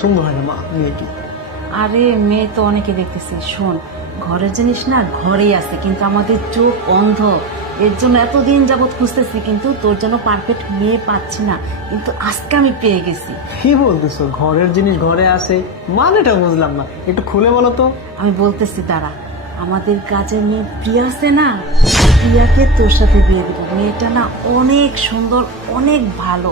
সুন্দর হয় না মা মেয়েটি? আরে মেয়ে তো অনেকে দেখতেছি। শোন, ঘরের জিনিস না ঘরেই আছে, কিন্তু আমাদের চোখ অন্ধ। এর জন্য এতদিন যাবৎ খুঁজতেছি, কিন্তু তোর জন্য পারফেক্ট মেয়ে পাচ্ছি না, কিন্তু আজকে আমি পেয়ে গেছি। কি বলতেছো? ঘরের জিনিস ঘরে আছে মানেটা বুঝলাম না, একটু খুলে বলো তো। আমি বলতেছি দাঁড়া, আমাদের কাজের মেয়ে প্রিয়া আছে না, প্রিয়াকে তোর সাথে বিয়ে দেবো। মেয়েটা না অনেক সুন্দর, অনেক ভালো।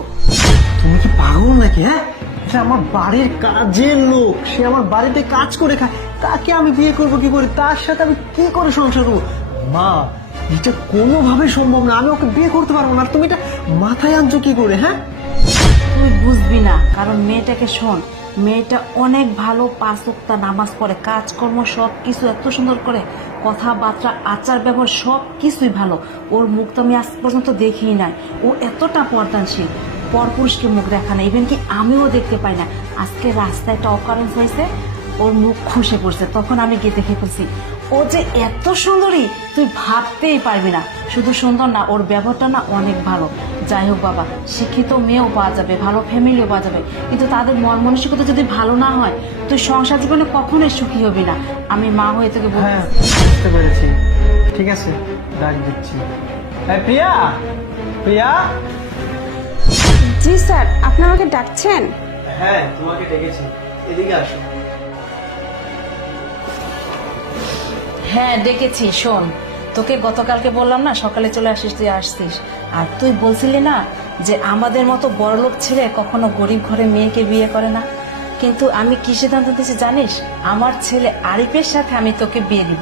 তুমি কি পাগল নাকি? হ্যাঁ, সে আমার বাড়ির কাজের লোক, সে আমার বাড়িতে কাজ করে খায়, তাকে আমি বিয়ে করবো কি করে? তার সাথে আমি কি করে সংসার করবো? মা, এটা কোনোভাবে সম্ভব না, আমি ওকে বিয়ে করতে পারবো না। আর তুমি এটা মাথায় আনছো কি করে? হ্যাঁ, তুই বুঝবি না, কারণ মেয়েটাকে শোন, মেয়েটা অনেক ভালো, 5 ওয়াক্ত নামাজ পড়ে, কাজকর্ম সব কিছু এত সুন্দর করে, কথাবার্তা আচার ব্যবহার সব কিছুই ভালো। ওর মুখ তো আমি আজ পর্যন্ত দেখিই নাই। ও এতটা পর্দানশীল, পরপুরুষকে মুখ দেখা না, ইভেন কি আমিও দেখতে পাই না। আজকে রাস্তায় একটা অকারেন্স হয়েছে, ওর মুখ খসে পড়ছে, তখন আমি গিয়ে দেখে ফেলছি। ও যে এত সুন্দরী তুই ভাবতেই পারবি না। শুধু সুন্দর না, ওর ব্যবহারটা না অনেক ভালো। যাই হোক বাবা, শিক্ষিত মেয়েও পাওয়া যাবে, ভালো ফ্যামিলিও পাওয়া যাবে, কিন্তু তাদের মন মানসিকতা যদি ভালো না হয়, তুই সংসার জীবনে কখনোই সুখী হবি না। আমি মা হয়ে তোকে হ্যাঁ বলছি। বুঝতে পেরেছি। ঠিক আছে, ডাক দিচ্ছি। হ্যাঁ প্রিয়া, প্রিয়া। জি স্যার, আপনি আমাকে ডাকছেন? হ্যাঁ তোমাকে ডেকেছি, এদিকে আসো। হ্যাঁ ডেকেছি। শোন, তোকে গতকালকে বললাম না সকালে চলে আসিস, তুই আসছিস। আর তুই বলছিলি না যে আমাদের মতো বড়লোক ছেলে কখনো গরিব ঘরে মেয়েকে বিয়ে করে না। কিন্তু আমি কি সিদ্ধান্ত নিয়েছি জানিস? আমার ছেলে আরিফের সাথে আমি তোকে বিয়ে দিব।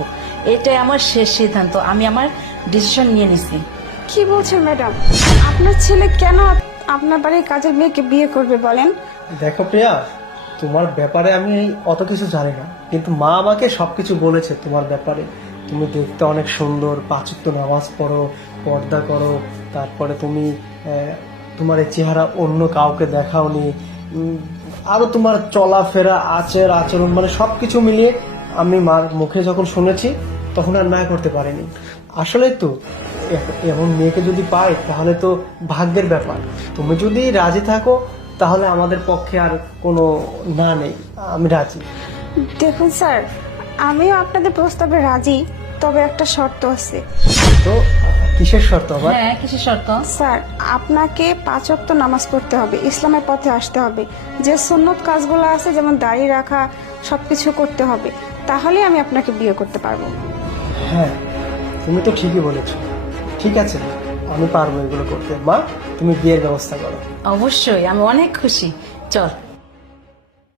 এটাই আমার শেষ সিদ্ধান্ত, আমি আমার ডিসিশন নিয়ে নিছি। কি বলছেন ম্যাডাম? আপনার ছেলে কেন আপনার বাড়ির কাজের মেয়েকে বিয়ে করবে বলেন? দেখো প্রিয়া, তোমার ব্যাপারে আমি অত কিছু জানি না, কিন্তু মা আমাকে সবকিছু বলেছে তোমার ব্যাপারে। তুমি দেখতে অনেক সুন্দর, 5 ওয়াক্ত নামাজ পড়ো, পর্দা করো, তারপরে তুমি তোমার এই চেহারা অন্য কাউকে দেখাওনি। আরো তোমার চলাফেরা, আচরণ, মানে সবকিছু মিলিয়ে আমি মার মুখে যখন শুনেছি তখন আর না করতে পারিনি। আসলে তো এমন মেয়েকে যদি পাই তাহলে তো ভাগ্যের ব্যাপার। তুমি যদি রাজি থাকো তাহলে আমাদের পক্ষে আর কোনো না নেই, আমি রাজি। দেখুন স্যার, আমিও আপনাদের প্রস্তাবে রাজি, তবে একটা শর্ত আছে। তো কিসের শর্ত আবার? হ্যাঁ, কিসের শর্ত? স্যার, আপনাকে 5 ওয়াক্ত নামাজ পড়তে হবে, ইসলামের পথে আসতে হবে, যে সুন্নত কাজগুলো আছে যেমন দাড়ি রাখা সবকিছু করতে হবে, তাহলে আমি আপনাকে বিয়ে করতে পারবো। হ্যাঁ, তুমি তো ঠিকই বলেছো। ঠিক আছে, আমি পারবো এগুলো করতে। মা, তুমি বিয়ের ব্যবস্থা করো। অবশ্যই, আমি অনেক খুশি। চল।